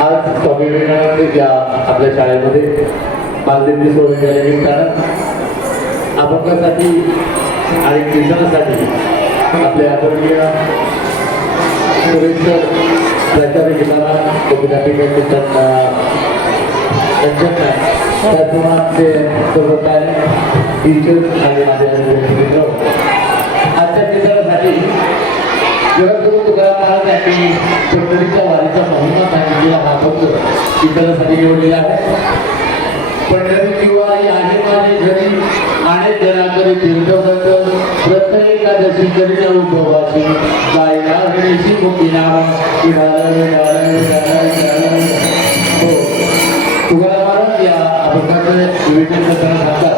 आज स्वामी विवेकानंद या आपल्या शाळेमध्ये बालदिंडी सोहळ्याच्या निमित्तानं अपंगासाठी आणि किशोरांसाठी आपल्या आदरणीय सुरेश प्राचार्य जिल्हा विद्यापीठाचे त्याचप्रमाणे सर्व पॅरेंट टीचर्स आणि माझ्या आजच्या चित्रासाठी जगद्गुरु तुकाराम महाराज यांनी पंढरीच्या वारीचा महिमा सांगितलेला हा फक्त चित्रासाठी निवडलेला आहे. पंढरीची वारी आहे माझे घरी अनेक जनाकडे तीर्थव्रत प्रत्येक एकादशी करी उपवासी गायला गणेशी मुक्ती नाम हो तुकाराम महाराज या अभंगाचं विवेचन करताना सांगतात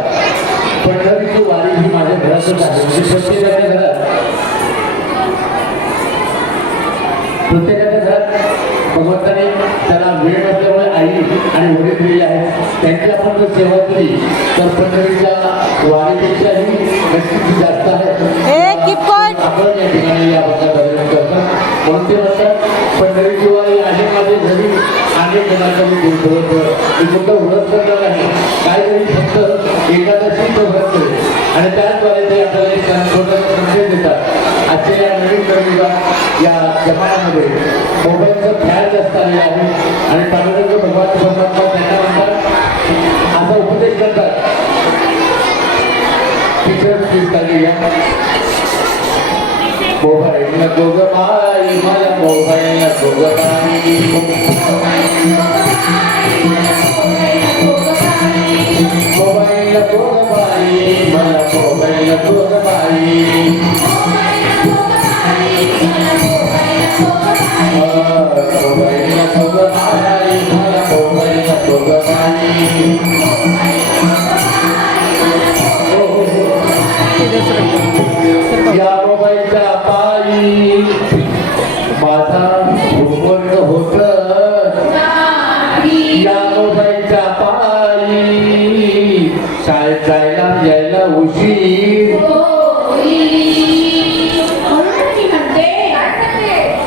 पंढरीची वारी ही माझ्या घरातच आहे. म्हणजे प्रत्येकाच्या घरात भगवंताने त्याला वेळ नसल्यामुळे आई आणि वडील दिलेले आहेत त्यांची आपण जर सेवा केली तर पंढरीच्या वारीपेक्षाही नक्कीच जास्त आहे. आपण या ठिकाणी या अभंगात करतात म्हणून ते म्हणतात पंढरीची वारी आहे माझे घरी अनेक जणांकडे तुमचं व्रत करणार आहे काय तरी फक्त एकादशीचं व्रत आणि त्याचद्वारे ते आपल्याला एक संदेश देतात. आजच्या या नवीन कलियुगात या जमान्यामध्ये मोबाईलचं फॅड जास्त आलेलं आहे आणि पांडुरंग भगवान परमात्मा त्यांना म्हणतात असा उपदेश करतात मोबाईल नको ग बाई मला मोबाईल नको ग बाई मोबाईल नको ग बाई मला मोबाईल नको ग बाई मोबाईल नको ग बाई मला मोबाईल नको ग बाई या मोबाईलच्या पायी माझा होमवर्क होत या मोबाईलच्या पायी शाळेत जायला यायला उशीर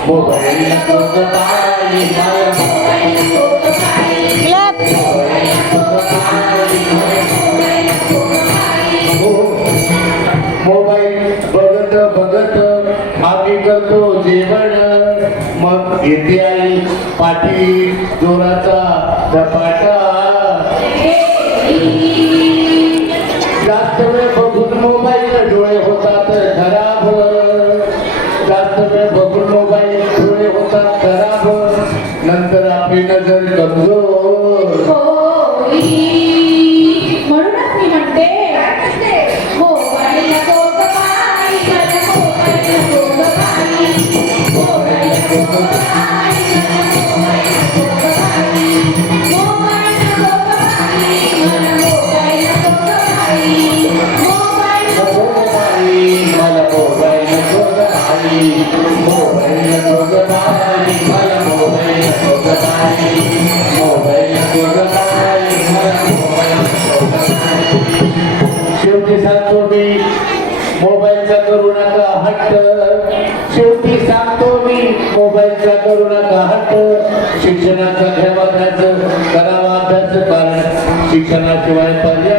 मोबाईल नको ग बाई मला मोबाईल नको ग बाई मोबाईल बघत बघत आम्ही करतो जेवण मग येते आई पाठी जोराचा झपाटा जास्त वेळ बघून मोबाईल डोळे होतात खराब जास्त वेळ बघून मोबाईल डोळे होतात खराब नंतर आपली नजर कमजोर म्हणूनच मी म्हणते मोबाईल नको ग बाई मला मोबाईल नको ग बाई मोबाईल नको ग बाई मला मोबाईल नको ग बाई मोबाईल नको ग बाई मला मोबाईल नको ग बाई मोबाईल नको ग बाई मला मोबाईल नको ग बाई मोबाईल नको ग बाई मला मोबाईल नको ग बाई मोबाईल नको ग बाई मला मोबाईल नको ग बाई. शेवटी सांगतो मी मोबाईलचा करू नका हट्ट शेवटी सांगतो मी मोबाईलचा करू नका हट्ट शिक्षणाचा घ्यावा त्याचं करावा अभ्यास कारण शिक्षणाशिवाय पर्याय